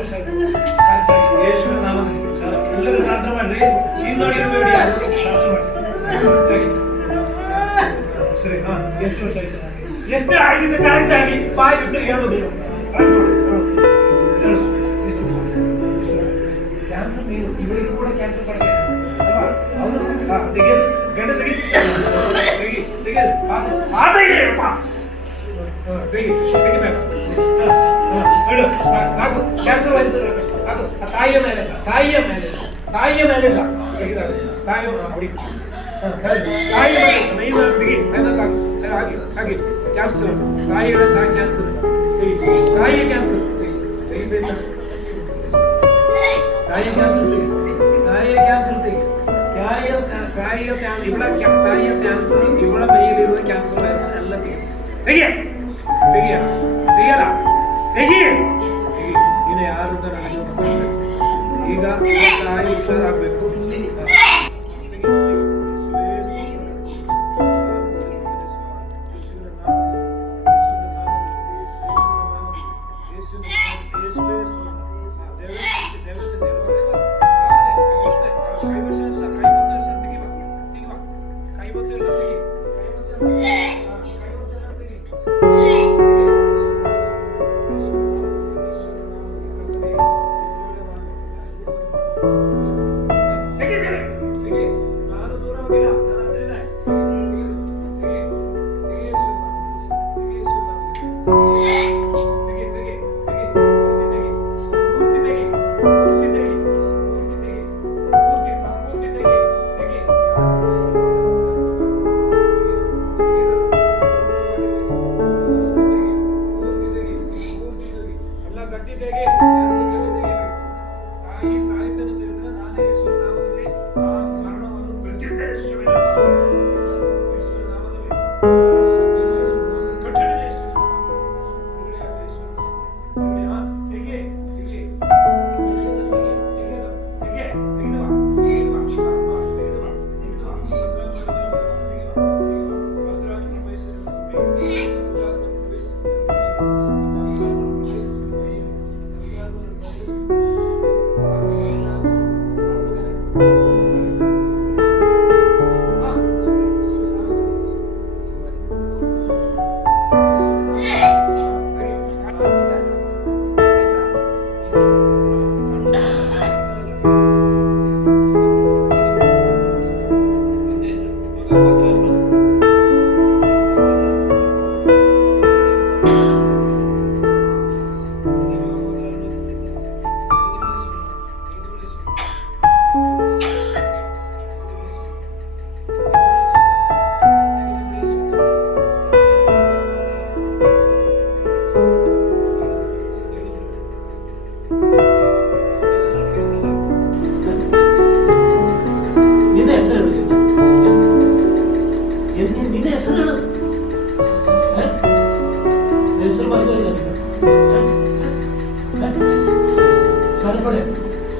ವರ್ಷ ಆಯ್ತು? ಯೇಸುವಿನ ನಾಮದಲ್ಲಿ ಎಲ್ಲರೂ ಪ್ರಾರ್ಥನೆ ಮಾಡ್ರಿ. ನೀನು ನೋಡಿರಬೇಡಿ, ಸರಿ. ಎಷ್ಟು ವರ್ಷ ಆಯ್ತು? ಎಷ್ಟು ಆಗಿದೆ ಕರೆಕ್ಟ್ ಆಗಿ ಬಾಯಿ ಬಿಟ್ಟು ಹೇಳೋದು. ಕ್ಯಾನ್ಸರ್ ನೀರು ಇವರಿಗೂ ಕೂಡ ಕ್ಯಾನ್ಸರ್ ಬರುತ್ತೆ ಅಲ್ವಾ? ಹೌದು. ತೆಗೆದು ಗಂಡ ತೆಗೆದು ಸಾಕು. ಕ್ಯಾನ್ಸರ್ ಅದು ತಾಯಿಯ ಮೇಲೆ ತಾಯಿಯ ಮೇಲೆ ತಾಯಿಯ ಮೇಲೆ ತಾಯಿ ಹುಡಿ ತಾಯಿಯ ಮೇಲೆ ಹಾಗೆ ಹಾಗೆ ಕ್ಯಾನ್ಸರ್ ತಾಯಿಯ ಕ್ಯಾನ್ಸರ್ ತಾಯಿಯ ಕ್ಯಾನ್ಸರ್ ತಾಯಿಯ ಕ್ಯಾನ್ಸರ್ ತಾಯಿಯ ಕ್ಯಾನ್ಸರ್ ತಾಯಿಯ ಇವಳ ತಾಯಿಯ ಕ್ಯಾನ್ಸರ್ ಇವಳ ಮೈಯಲ್ಲಿರುವ ಕ್ಯಾನ್ಸರ್ ವೈರಸ್ ಎಲ್ಲ ತೆಗಿಯ ತೆಗಿಯ ತೆಗಿಯಲ್ಲ ತೆಗಿ ಇನ್ನು ಯಾರು ಈಗ ತಾಯಿ ಹುಷಾರಾಗಬೇಕು.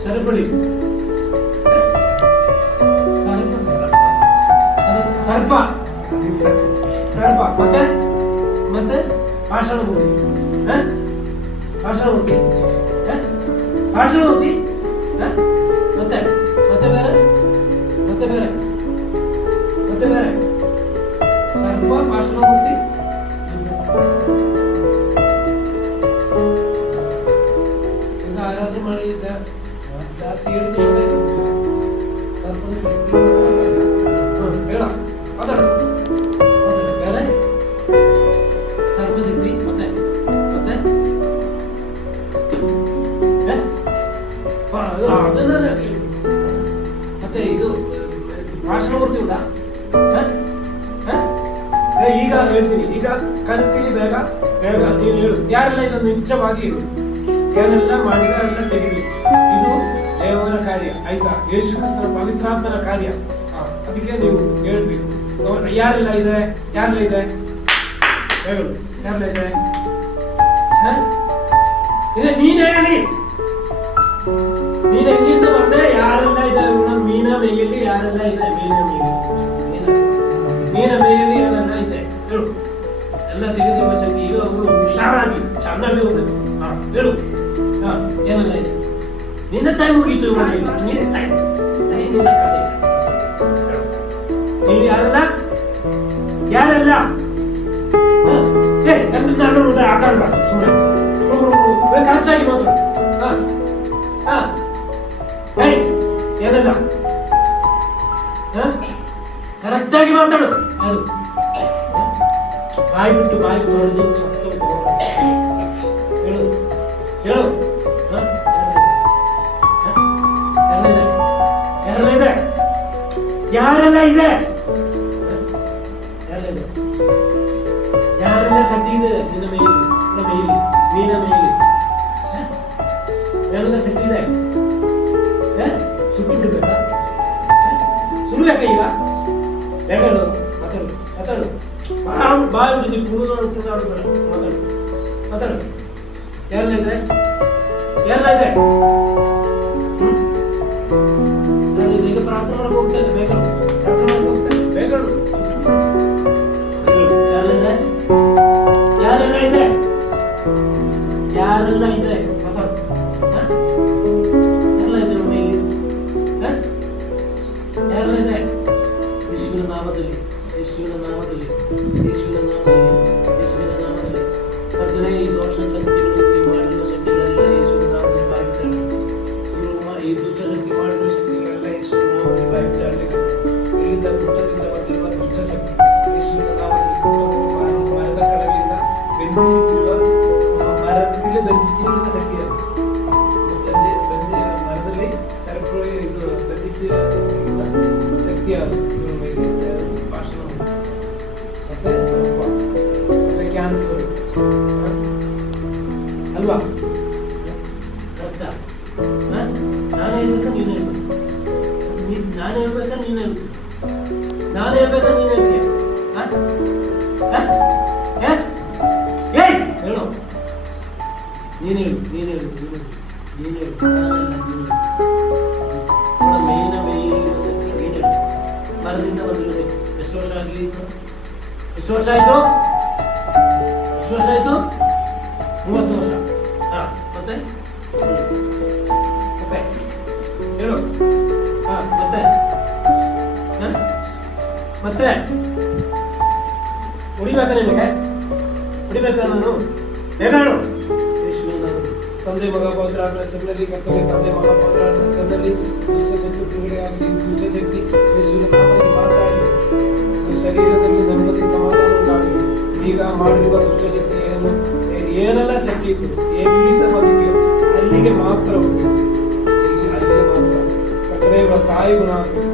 ಸರಪಳಿ ಸರ್ಪ ಸರ್ಪ ಮತ್ತೆ ಮತ್ತೆ ಪಾಷಾಣಮೂರ್ತಿ ಪಾಷಾಣಮೂರ್ತಿ ಪಾಷಾಣಮೂರ್ತಿ ಮತ್ತೆ ಮತ್ತೆ ಬೇರೆ ಮತ್ತೆ ಬೇರೆ ಮತ್ತೆ ಬೇರೆ ಸರ್ಪ ಪಾಷಾಣಮೂರ್ತಿ ಆರಾಧನೆ ಮಾಡಿದ್ದ ಸರ್ಪಶಕ್ತಿ ಮತ್ತೆ ಮತ್ತೆ ಮತ್ತೆ ಇದು ಪಾರ್ಶ್ವಮೂರ್ತಿ ಉಂಟಾ? ಈಗ ಹೇಳ್ತೀನಿ, ಈಗ ಕಳಿಸ್ತೀನಿ, ಬೇಗ ಬೇಗ ನೀನು ಹೇಳು. ಯಾರೆಲ್ಲ ಇದನ್ನು ನಿಶ್ಚಯವಾಗಿ ಹೇಳು, ಏನೆಲ್ಲ ಮಾಡಿದ ಎಲ್ಲ ತೆಗಿಬೇಕು. ಇದು ದೇವರ ಕಾರ್ಯ ಆಯ್ತಾ, ಯೇಸು ಕ್ರಿಸ್ತನ ಪವಿತ್ರಾತ್ಮನ ಕಾರ್ಯ. ಅದಕ್ಕೆ ನೀವು ಹೇಳ್ಬೇಕು. ಯಾರೆಲ್ಲ ಇದೆ, ಯಾರೆಲ್ಲ ಇದೆ ಹೇಳು, ಯಾರೆಲ್ಲ ಇದೆ? ನೀನೇ ಹೇಳಿ, ನೀನು ಎಲ್ಲಿಂದ ಬಂದೆ, ಯಾರೆಲ್ಲ ಇದೆ? ಮೀನ ಮೇಯಲ್ಲಿ ಯಾರೆಲ್ಲ ಇದೆ? ಮೀನ ಮೇಯಲ್ಲಿ ಯಾರೆಲ್ಲ ಇದೆ ಹೇಳು. ಎಲ್ಲ ತೆಗೆದಿರುವ ಶಕ್ತಿ ಈಗ ಅವರು ಹುಷಾರಾಗಿ ಚೆನ್ನಾಗಿ ಹೋಗ್ಬೇಕು. ಹೇಳು. ಏನೆಲ್ಲ ಇದೆ? ನಿನ್ನ ಟೈಮ್ ಮುಗೀತು. ನಿನ್ನ ಟೈಮ್, ನಿನ್ನ ಕಥೆ. ನೀವು ಯಾರೆಲ್ಲ ನಾನು ಮುಂದೆ ಆಟ ಆಡಬಾರ್ದು. ಸುಮ್ಮನೆ ಕರೆಕ್ಟಾಗಿ ಮಾತಾಡು. ಏನೆಲ್ಲ ಕರೆಕ್ಟಾಗಿ ಮಾತಾಡು. ಅದು ಬಾಯಿ ಬಿಟ್ಟು ಬಾಯಿ ತೊಳೆದು ಸತ್ತು ಹೇಳು ಹೇಳು. ಯಾರೆಲ್ಲ ಇದೆ? ಯಾರೆಲ್ಲ ಶಕ್ತಿ ಇದೆ ನಿನ್ನ ಮೇಲೆ, ನಿನ್ನ ಮೇಲೆ ಯಾರೆಲ್ಲ ಶಕ್ತಿ ಇದೆ? ಸುಟ್ಟು ಬಿಡ್ಬೇಕಾ? ಸುಳ್ಬೇಕಾ? ಈಗ ಬೇಡ, ಮಾತಾಡು. ಬಾಯಿ ಬಿಟ್ಟು ನೀವು ಕುಣಿದಾಡು ಬೇಡ, ಮಾತಾಡು. ಯಾರೆಲ್ಲ ಇದೆ? ಈಗ ಪ್ರಾರ್ಥನೆ ಮಾಡಕ್ಕೆ ಹೋಗ್ತೇನೆ. ಬೇಗ ಯಾರೆಲ್ಲ ಇದೆ? ಮಾತಾಡು. ಎಲ್ಲ ಇದೆ ಮನೆಯಲ್ಲಿ? ಯಾರೆಲ್ಲ ಇದೆ? ಯೇಸುವಿನ ನಾಮದಲ್ಲಿ ಕರ್ತನೇ, ಈ ದೋಷ ಶಕ್ತಿಗಳು, ಈ ಮಾಡಿರುವ ಶಕ್ತಿಗಳೆಲ್ಲ ಯೇಸುವಿನ ನಾಮದಲ್ಲಿ ಬಾಯ್ಬಿಟ್ಟಾರೆ. ಈ ದುಷ್ಟ ಶಕ್ತಿ ಮಾಡಿರುವ ಶಕ್ತಿಗಳೆಲ್ಲ ಯೇಸುವಿನ ನಾಮದಲ್ಲಿ ಬಾಯ್ಬಿಟ್ಟಾರೆ. ಇಲ್ಲಿಂದ ಪುಟ್ಟದಿಂದ ಬಂದಿರುವ ದುಷ್ಟ ಶಕ್ತಿ ಯೇಸುವಿನ ನಾಮದಲ್ಲಿ ಮರದ ಕಳವೆಯಿಂದ ಬೆಂದಿಸಿರುವ ಮರದಲ್ಲಿ ಬೆಂದಿಸಿರುವ ಶಕ್ತಿ ಅದು. ಮರದಲ್ಲಿ ಸರಪಳಿ ಇದು ಬೆಂದಿಸಿರುವ ಶಕ್ತಿ ಅದು. ಭಾಷಣ ಮತ್ತೆ ಸರ್ಪ ಮತ್ತೆ ಕ್ಯಾನ್ಸರ್ ಅಲ್ವಾ? ಕರೆಕ್ಟಾ? ನಾನು ಹೇಳ್ಬೇಕಾ ನೀನು ಹೇಳ್ಬೇಕು? ನಾನು ಹೇಳ್ಬೇಕಾ ನೀನು ಹೇಳ್ಬೇಕು? ನಾನು ಹೇಳ್ಬೇಕಾ ನೀನು ಹೇಳ್ತೀಯ? ಹೇಳು. ನೀನು ಹೇಳು. ಮೇಲಿನ ಶಕ್ತಿ ನೀನು ಹೇಳು. ಮರದಿಂದ ಬಂದಿರೋ ಶಕ್ತಿ. ಎಷ್ಟು ವರ್ಷ ಆಗಲಿ? ಎಷ್ಟು ವರ್ಷ ಆಯ್ತು? 30 ವರ್ಷ. ಮತ್ತೆ ಹೇಳು. ಮತ್ತೆ ಹೊಡಿಬೇಕಾ ನಿಮಗೆ? ಹೊಡಿಬೇಕಾ ನಾನು? ಹೇಳು. ತಂದೆ ಮಗ ಪವಿತ್ರಾತ್ಮ ಹೆಸರಿನಲ್ಲಿ ಕರ್ತವ್ಯ. ತಂದೆ ಮಗ ಪವಿತ್ರಾತ್ಮ ಹೆಸರಿನಲ್ಲಿ ದುಷ್ಟ ಶಕ್ತಿ ಬಿಡುಗಡೆ ಆಗಲಿ. ದುಷ್ಟ ಶಕ್ತಿ ಯೇಸುವಿನ ನಾಮದಲ್ಲಿ ಮಾತಾಡಲಿ. ಶರೀರದಲ್ಲಿ ನೆಮ್ಮದಿ ಸಮಾಧಾನ ಉಂಟಾಗಲಿ. ಈಗ ಮಾಡಿರುವ ದುಷ್ಟ ಶಕ್ತಿ ಏನೆಲ್ಲ ಶಕ್ತಿ ಇತ್ತು, ಎಲ್ಲಿಂದ ಬಂದಿದೆಯೋ ಅಲ್ಲಿಗೆ ಮಾತ್ರ ಹೋಗ್ಬೇಕು. ಅಲ್ಲಿಗೆ ಮಾತ್ರ. ಕರ್ತನೆ, ಇವರ ತಾಯಿ ಗುಣ ಆಗಬೇಕು,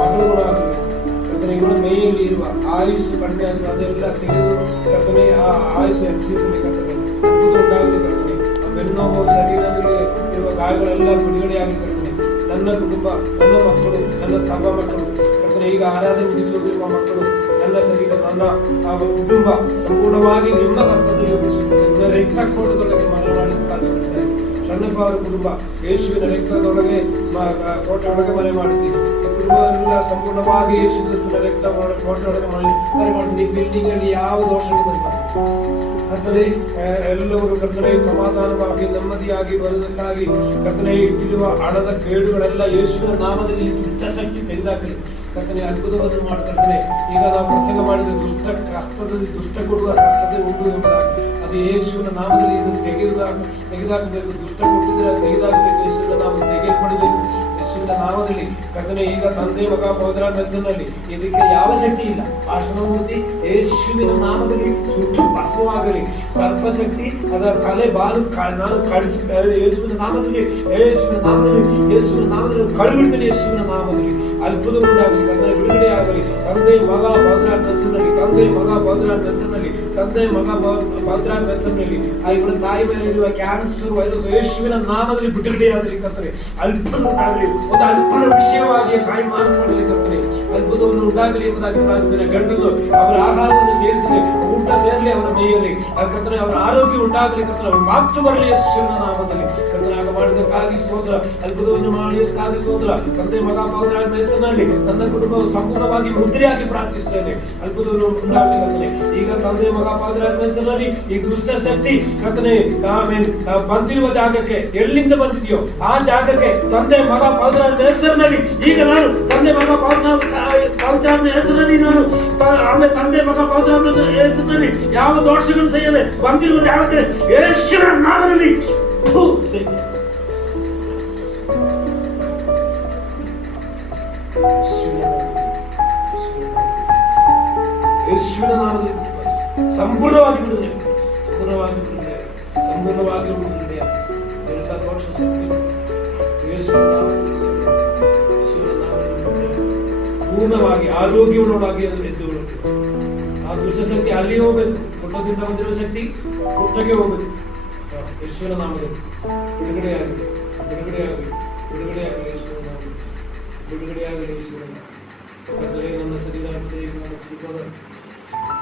ಮಗಳು ಗುಣ ಆಗಬೇಕು. ಕರ್ತನೆ, ಇವರ ಮೈಯಲ್ಲಿ ಇರುವ ಆಯುಷ್ ಕಡಿಮೆ ಆಗಲಿ, ಅದೆಲ್ಲ ತೆಗೆದು ಕರ್ತನೆ ಆ ಆಯುಷ್ ಹೆಚ್ಚಿಸಲಿ. ಕರ್ತನೆ, ಅದ್ಭುತ ಉಂಟಾಗಲಿ. ಕರ್ತನೆ, ಬೆನ್ನೋವು ಶರೀರದಲ್ಲಿ ಇರುವ ಗಾಯಗಳೆಲ್ಲ ಬಿಡುಗಡೆ ಆಗಲಿ. ಕರ್ತನೆ, ನನ್ನ ಕುಟುಂಬ, ನನ್ನ ಮಕ್ಕಳು, ನನ್ನ ಸಭಾ ಮಕ್ಕಳು, ಕರ್ತನೆ, ಈಗ ಆರಾಧನೆ ಮುಗಿಸುತ್ತಿರುವ ಮಕ್ಕಳು, ನನ್ನ ಶರೀರ, ನನ್ನ ಕುಟುಂಬ ಸಂಪೂರ್ಣವಾಗಿ ನಿಮ್ಮ ಹಸ್ತದಲ್ಲಿ ಒಪ್ಪಿಸುತ್ತದೆ. ನಿಮ್ಮ ರಕ್ತ ಕೋಟದೊಳಗೆ ಮನೆ ಮಾಡಿದ್ದಾರೆ. ಸಣ್ಣಪ್ಪ ಅವರ ಕುಟುಂಬ ಯೇಸುವಿನ ರಕ್ತದೊಳಗೆ ಕೋಟೆ ಒಳಗೆ ಮನೆ ಮಾಡ್ತೀನಿ. ಕುಟುಂಬವೆಲ್ಲ ಸಂಪೂರ್ಣವಾಗಿ ಯೇಸು ಕ್ರಿಸ್ತನ ರಕ್ತ ಕೋಟೆ ಒಳಗೆ ಮನೆ ಮಾಡ್ತೀನಿ. ಬಿಲ್ಡಿಂಗ್ ಅಲ್ಲಿ ಯಾವ ದೋಷಗಳು ಬರಬಾರದು. ಕರ್ತನೆ, ಎಲ್ಲವರು ಕರ್ತನೆ ಸಮಾಧಾನವಾಗಿ ನೆಮ್ಮದಿಯಾಗಿ ಬರುವುದಕ್ಕಾಗಿ ಕರ್ತನೆ ಇಟ್ಟಿರುವ ಹಣದ ಕೇಡುಗಳೆಲ್ಲ ಯೇಸುವಿನ ನಾಮದಲ್ಲಿ ದುಷ್ಟ ಶಕ್ತಿ ತೆಗೆದಾಕಲಿ. ಕರ್ತನೆ, ಅದ್ಭುತವನ್ನು ಮಾಡ್ಕರ್ತನೆ. ಈಗ ನಾವು ಪ್ರಸಂಗ ಮಾಡಿದ ದುಷ್ಟ ಕಷ್ಟದಲ್ಲಿ ದುಷ್ಟ ಕೊಡುವ ಕಷ್ಟತೆ ಉಂಟು ಎಂಬುದಾಗಿ ಅದು ಯೇಸುವಿನ ನಾಮದಲ್ಲಿ ಇದು ತೆಗೆದಾಕಬೇಕು. ದುಷ್ಟ ಕೊಟ್ಟಿದ್ರೆ ತೆಗೆದಾಕಬೇಕು. ಯೇಸುವಿನ ನಾಮ ತೆಗೆಯಲ್ಪಡಬೇಕು. ಯೇಸುವಿನ ನಾಮದಲ್ಲಿ ಕರ್ತನೆ, ಈಗ ತಂದೆ ಮಗ ಪವಿತ್ರಾತ್ಮ ಹೆಸರಿನಲ್ಲಿ ಇದಕ್ಕೆ ಯಾವ ಶಕ್ತಿ ಇಲ್ಲ. ಭಾಷಣ ಮೂರ್ತಿ ಯೇಸುವಿನ ನಾಮದಲ್ಲಿ ಸುಟ್ಟು ಭಸ್ಮವಾಗಲಿ. ಸರ್ಪಶಕ್ತಿ ಅದರ ತಲೆ ಬಾಲು ನಾನು ಕಳಿಸಿ ಯೇಸುವಿನ ನಾಮದಲ್ಲಿ ಕಳುಬಿಡ್ತೇನೆ. ಯೇಸುವಿನ ನಾಮದಲ್ಲಿ ಅದ್ಭುತ ಉಂಟಾಗಲಿ. ಕರ್ತನೆ, ಬಿಡುಗಡೆ ಆಗಲಿ. ತಂದೆ ಮಗ ಪವಿತ್ರಾತ್ಮ ಹೆಸರಿನಲ್ಲಿ, ತಂದೆ ಮಗ ಪವಿತ್ರಾತ್ಮ ಹೆಸರಿನಲ್ಲಿ, ತಂದೆ ಮಗ ಪವಿತ್ರಾತ್ಮ ಹೆಸರಿನಲ್ಲಿ ಇವಳ ತಾಯಿ ಮೇಲೆ ಇರುವ ಕ್ಯಾನ್ಸರ್ ವೈರಸ್ ಯೇಸುವಿನ ನಾಮದಲ್ಲಿ ಬಿಡುಗಡೆ ಆಗಲಿ. ಕರ್ತನೆ, ಅದ್ಭುತ ಉಂಟಾಗಲಿ. ಒಂದು ಅದ್ಭುತ ವಿಷಯವಾಗಿ ತಾಯಿ ಮಾರ್ಪಡಲಿ. ಕರ್ತನೆ, ಅದ್ಭುತವನ್ನು ಉಂಟಾಗಲಿ ಎಂಬುದಾಗಿ ಪ್ರಾರ್ಥಿಸಿದ ಗಂಡನು ಅವರ ಆಹಾರವನ್ನು ಸೇರಿಸಲಿ. ಊಟ ಸೇರಲಿ ಅವರ ಮೈಯಲ್ಲಿ. ಕರ್ತನೆ ಅವರ ಆರೋಗ್ಯ ಉಂಟಾಗಲಿ, ಕರ್ತನೆ ಅವರ ಮಾತು ಬರಲಿ ಯೇಸುವಿನ ನಾಮದಲ್ಲಿ. ಕರ್ತನೆ ಆಗ ಮಾಡಿದಕ್ಕಾಗಿ ಸ್ತೋತ್ರ, ಅದ್ಭುತವನ್ನು ಮಾಡಿದಕ್ಕಾಗಿ ಸ್ತೋತ್ರ. ತಂದೆ ಮಗ ಪವಿತ್ರಾತ್ಮನ ಹೆಸರಿನಲ್ಲಿ ನನ್ನ ಕುಟುಂಬವು ಸಂಪೂರ್ಣವಾಗಿ ಮುದ್ರೆಯಾಗಿ ಪ್ರಾರ್ಥಿಸುತ್ತೇನೆ. ಅದ್ಭುತವನ್ನು ಉಂಟಾಗಲಿ ಕರ್ತನೆ. ಈಗ ತಂದೆ ಮಗ ಪವಿತ್ರಾತ್ಮನ ಹೆಸರಿನಲ್ಲಿ ಈ ದುಷ್ಟ ಶಕ್ತಿ ಕರ್ತನೆ ಬಂದಿರುವ ಜಾಗಕ್ಕೆ, ಎಲ್ಲಿಂದ ಬಂದಿದೆಯೋ ಆ ಜಾಗಕ್ಕೆ ತಂದೆ ಮಗ ಪವಿತ್ರಾತ್ಮನ ಹೆಸರಿನಲ್ಲಿ ಈಗ ನಾನು ತಂದೆ ಮಗ ಪವಿತ್ರಾತ್ಮನ ಹೆಸರಿನಲ್ಲಿ ನಾನು ಆಮೇಲೆ ತಂದೆ ಮಗ ಪವಿತ್ರಾತ್ಮನ ಹೆಸರಿನಲ್ಲಿ ಯಾವ ದೋಷಗಳು செய்யದೆ ಬಂದಿರುವ ಜಾಗಕ್ಕೆ ಯೇಸುವಿನ ನಾಮದಲ್ಲಿ ಯೇಸುವಿನ ನಾಮದಲ್ಲಿ ಸಂಪೂರ್ಣವಾಗಿ ಬಿಡುಗಡೆ, ಸಂಪೂರ್ಣವಾಗಿ ಬಿಡುಗಡೆ, ಸಂಪೂರ್ಣವಾಗಿ ಬಿಡುಗಡೆ. ಎಲ್ಲ ದೋಷ ಶಕ್ತಿ ಯೇಸುವಿನ ಪೂರ್ಣವಾಗಿ ಆರೋಗ್ಯವುಳ್ಳಾಗಿ ಎದ್ದು ಆ ದುಷ್ಟಶಕ್ತಿ ಅಲ್ಲಿ ಹೋಗ್ಬೇಕು. ಪುಟ್ಟದಿಂದ ಬಂದಿರುವ ಶಕ್ತಿ ಪುಟ್ಟಕ್ಕೆ ಹೋಗ್ಬೇಕು. ಯೇಸುವಿನ ನಾಮದಲ್ಲಿ ಬಿಡುಗಡೆಯಾಗಲಿ, ಬಿಡುಗಡೆಯಾಗಲಿ, ಬಿಡುಗಡೆಯಾಗಲಿ. ಯೇಸುವಿನ ನಾಮದಲ್ಲಿ ಬಿಡುಗಡೆಯಾಗಲಿ. ಯೇಸುವಿನ ಕರ್ತನೇ ನನ್ನ ಶರೀರ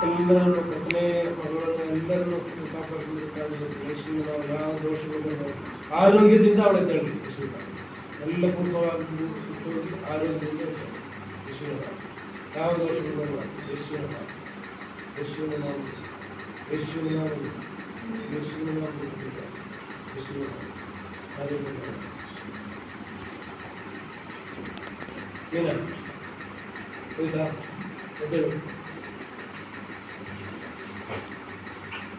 ಎಲ್ಲರನ್ನು ಕರ್ತನೇ ಮಗಳನ್ನು ಎಲ್ಲರನ್ನು ಕಾಪಾಡಿಕೊಳ್ಳಬೇಕಾಗಿದೆ. ಯೇಸುವಿನ ನಾವು ಯಾವ ದೋಷಗಳು ಆರೋಗ್ಯದಿಂದ ಅವಳೆದ್ದಾಳೆ. ಯೇಸುವಿನ ಎಲ್ಲ ಪೂರ್ಣವಾಗಿ ಆರೋಗ್ಯದಿಂದ ಯೇಸುವಿನ ಯಾವ ದೋಷಗಳು ಬರುವ ಯೇಸುವಿನ ಯೇಸುವಿನ ನಾವು ಯೇಸುವಿನ ನಾವು ಯೇಸುವಿನ ನಾವು ಯೇಸುವಿನ ಆರೋಗ್ಯ ಏನ ಹೋಯ್ತಾ ಎದ್ದೇಳು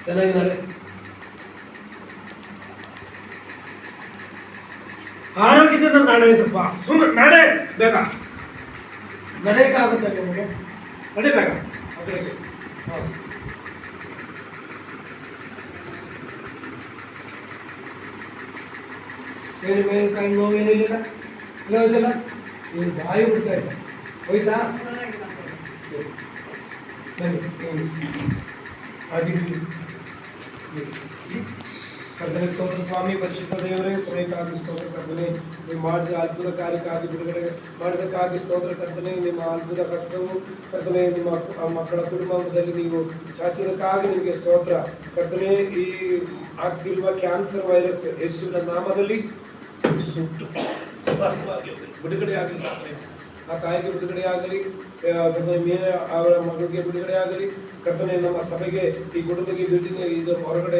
ಚೆನ್ನಾಗಿದ್ದಾರೆ. ಆರೋಗ್ಯದಿಂದ ನಾಳೆ ಸ್ವಲ್ಪ ಸುಮ್ಮನೆ ನಾಳೆ ಬೇಗ ನಡೆಯಕ್ಕಾಗುತ್ತೆ ನಿಮಗೆ, ನಡಿಬೇಕ ಅದ್ರಿಗೆ. ಮೇಲೆ ಕೈ ನೋವೇನಿಲ್ಲ, ಇಲ್ಲ ನೀವು ಬಾಯಿ ಬಿಡ್ತಾ ಇಲ್ಲ. ಹೋಯ್ತಾ ಕರ್ತನೇ ಸ್ತೋತ್ರ ಸ್ವಾಮಿ. ಪರಿಶುದ್ಧ ದೇವರೇ, ಸಮಯಕ್ಕಾಗಿ ಸ್ತೋತ್ರ ಕರ್ತನೆ. ನೀವು ಮಾಡಿದ ಅದ್ಭುತ ಕಾರ್ಯಕ್ಕಾಗಿ, ಬಿಡುಗಡೆ ಮಾಡಿದಕ್ಕಾಗಿ ಸ್ತೋತ್ರ ಕರ್ತನೆ. ನಿಮ್ಮ ಅದ್ಭುತ ಕಷ್ಟವು ಕರ್ತನೆ ನಿಮ್ಮ ಮಕ್ಕಳ ಕುಟುಂಬದಲ್ಲಿ ನೀವು ಚಾಚಿದಕ್ಕಾಗಿ ನಿಮಗೆ ಸ್ತೋತ್ರ ಕರ್ತನೆ. ಈ ಆಗ್ತಿರುವ ಕ್ಯಾನ್ಸರ್ ವೈರಸ್ ಯೇಸುವಿನ ನಾಮದಲ್ಲಿ ಸುಟ್ಟು ಬಿಡುಗಡೆ ಆಗಲಿ ಕರ್ತನೆ. ಆ ತಾಯಿಗೆ ಬಿಡುಗಡೆ ಆಗಲಿ, ಅವರ ಮಗಳಿಗೆ ಬಿಡುಗಡೆ ಆಗಲಿ ಕರ್ತನೆ. ನಮ್ಮ ಸಭೆಗೆ, ಈ ಕುಟುಂಬಕ್ಕೆ, ಬಿಲ್ಡಿಂಗ್ ಇದು ಹೊರಗಡೆ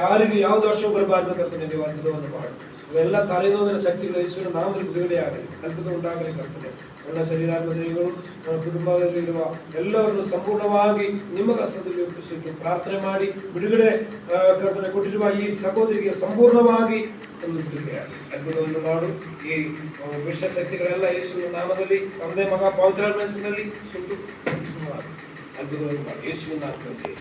ಯಾರಿಗೂ ಯಾವ ದೋಷ ಬರಬಾರ್ದು ಕರ್ತನೆ. ನೀವು ಅದ್ಭುತವನ್ನು ಮಾಡಿ ಇವೆಲ್ಲ ತಲೆನೋವಿನ ಶಕ್ತಿಗಳು ಯೇಸುವಿನ ನಾಮದಲ್ಲಿ ಬಿಡುಗಡೆ ಆಗಲಿ, ಅದ್ಭುತ ಉಂಟಾಗಲಿ ಕರ್ತನೆ. ನನ್ನ ಶರೀರಾತ್ಮದೇವಿಗಳು ನನ್ನ ಕುಟುಂಬದಲ್ಲಿರುವ ಎಲ್ಲವನ್ನು ಸಂಪೂರ್ಣವಾಗಿ ನಿಮ್ಮ ಕಷ್ಟದಲ್ಲಿ ಒಪ್ಪಿಸಿಟ್ಟು ಪ್ರಾರ್ಥನೆ ಮಾಡಿ ಬಿಡುಗಡೆ ಕರ್ತನೆ ಕೊಟ್ಟಿರುವ ಈ ಸಹೋದರಿಗೆ ಸಂಪೂರ್ಣವಾಗಿ ಒಂದು ಬಿಡುಗಡೆಯಾಗಲಿ, ಅದ್ಭುತವನ್ನು ಮಾಡು. ಈ ವಿಷ ಶಕ್ತಿಗಳೆಲ್ಲ ಯೇಸುವಿನ ನಾಮದಲ್ಲಿ ತಂದೆ ಮಗ ಪವಿತ್ರಾತ್ಮನ ಹೆಸರಿನಲ್ಲಿ ಸುಟ್ಟು ಅದ್ಭುತವನ್ನು ಮಾಡಿ ಯೇಸುವಿನ ನಾಮದಲ್ಲಿ.